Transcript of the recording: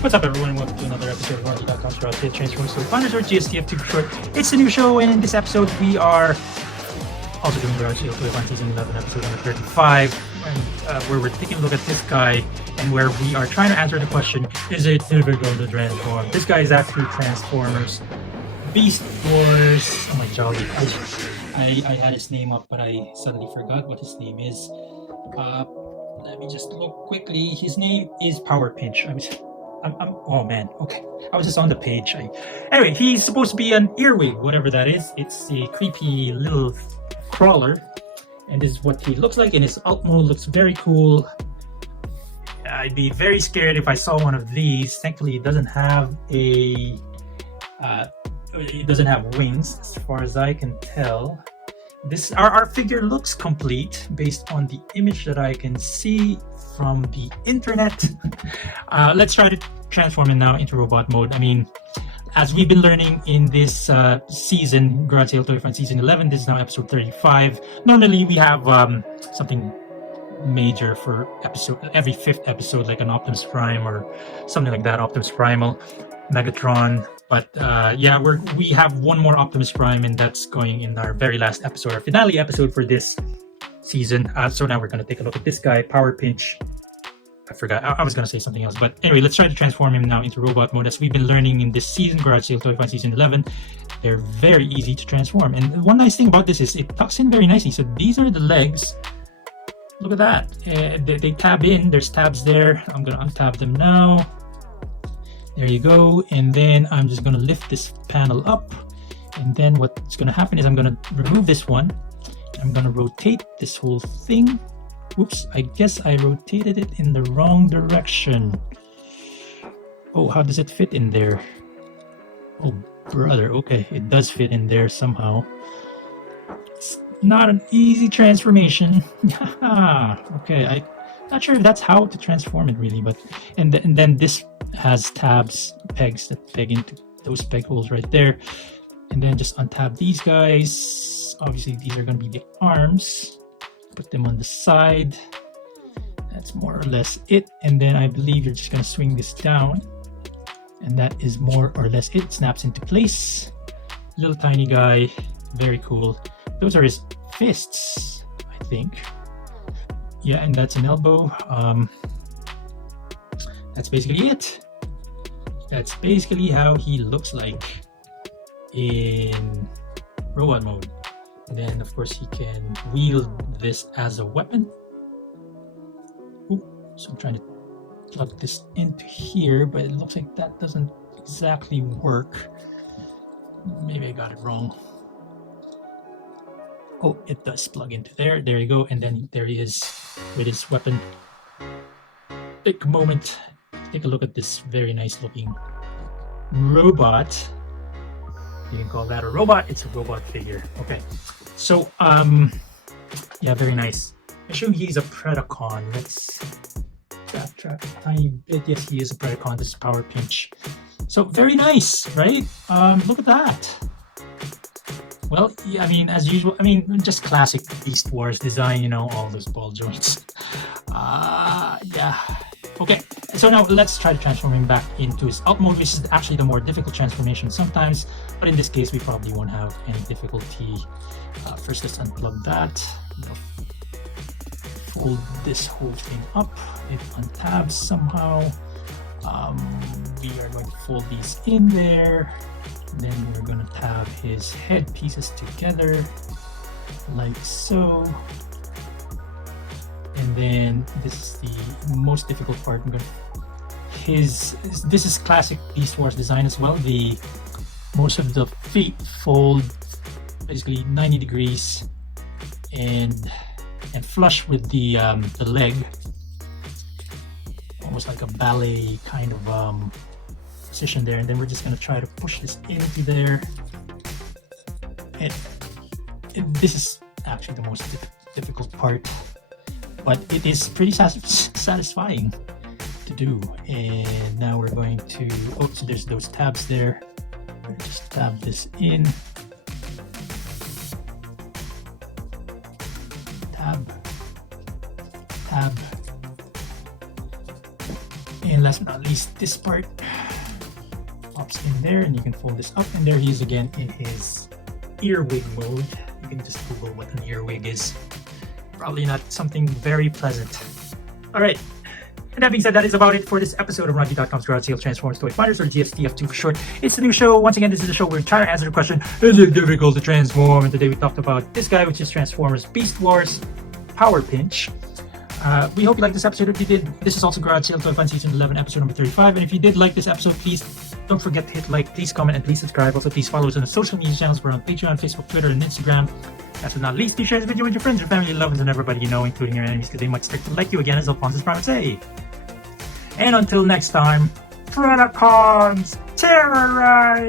What's up, everyone, and welcome to another episode of RONJIE.COM's RONJIE Transformers for Founders, or GSTF to be short. It's a new show, and in this episode, we are also doing RONJIE.COM Season 11, episode number 35, and, where we're taking a look at this guy, and where we are trying to answer the question, is it difficult to transform? This guy is actually Transformers Beast Wars. Oh my jolly. I had his name up, but I suddenly forgot what his name is. Let me just look quickly. His name is Powerpinch. Oh man, okay. I was just on the page. Anyway, he's supposed to be an earwig, whatever that is. It's a creepy little crawler, and this is what he looks like. And his alt mode looks very cool. I'd be very scared if I saw one of these. Thankfully, it doesn't have a. It doesn't have wings, as far as I can tell. Our figure looks complete based on the image that I can see from the internet. Let's try to transform him now into robot mode. I mean, as we've been learning in this season, Garage Sale Toy Fund Season 11, this is now episode 35. Normally we have something major for every 5th episode, like an Optimus Prime or something like that, Optimus Primal, Megatron. But yeah, we have one more Optimus Prime, and that's going in our very last episode, our finale episode for this season. So now we're going to take a look at this guy, Powerpinch. I forgot, I was going to say something else. But anyway, let's try to transform him now into robot mode. As we've been learning in this season, Garage Sale Toy Fund Season 11, they're very easy to transform. And one nice thing about this is it tucks in very nicely. So these are the legs. Look at that. They tab in. There's tabs there. I'm going to untab them now. There you go. And then I'm just going to lift this panel up. And then what's going to happen is I'm going to remove this one. I'm going to rotate this whole thing. Oops, I guess I rotated it in the wrong direction. Oh, how does it fit in there? Oh, brother. Okay, it does fit in there somehow. It's not an easy transformation. Okay, I'm not sure if that's how to transform it really, but and then this has tabs, pegs that peg into those peg holes right there. And then just untab these guys. Obviously, these are going to be the arms. Put them on the side. That's more or less it. And then I believe you're just going to swing this down. And that is more or less it. Snaps into place. Little tiny guy. Very cool. Those are his fists, I think. Yeah, and that's an elbow. That's basically it. That's basically how he looks like in robot mode. And then of course he can wield this as a weapon. Ooh, so I'm trying to plug this into here, but it looks like that doesn't exactly work. Maybe I got it wrong. Oh, it does plug into there. There you go. And then there he is with his weapon. Take a moment. Take a look at this very nice looking robot. You can call that a robot. It's a robot figure. Okay. So, yeah, very nice. I show he's a Predacon. Let's backtrack a tiny bit. Yes, he is a Predacon. This is Powerpinch. So, very nice, right? Look at that. Well, yeah, I mean, as usual, I mean, just classic Beast Wars design, you know, all those ball joints. Yeah. Okay, so now let's try to transform him back into his alt mode, which is actually the more difficult transformation sometimes, but in this case we probably won't have any difficulty. First, let's unplug that. Fold this whole thing up. It untabs somehow. We are going to fold these in there. Then we're going to tab his head pieces together, like so. And then this is the most difficult part. This is classic Beast Wars design as well. Most of the feet fold basically 90 degrees and flush with the leg, almost like a ballet kind of position there. And then we're just going to try to push this into there. And this is actually the most difficult part. But it is pretty satisfying to do. And now we're going to, oh, so there's those tabs there. Just tab this in. tab. And last but not least, this part pops in there, and you can fold this up, and there he is again in his earwig mode. You can just Google what an earwig is. Probably not something very pleasant. All right. And that being said, that is about it for this episode of RONJIE.COM's Garage Sale Transformers Toy Finders, or GSTF2 for short. It's a new show. Once again, this is a show where we try to answer the question, is it difficult to transform? And today we talked about this guy, which is Transformers Beast Wars Powerpinch. We hope you liked this episode. If you did, this is also Garage Sale Toy Find Season 11, episode number 35. And if you did like this episode, please don't forget to hit like, please comment, and please subscribe. Also, please follow us on the social media channels. We're on Patreon, Facebook, Twitter, and Instagram. Last but not least, please share this video with your friends, your family, your loved ones, and everybody you know, including your enemies, because they might start to like you again, as Alphonse's promise. Hey! And until next time, Predacons terrorize!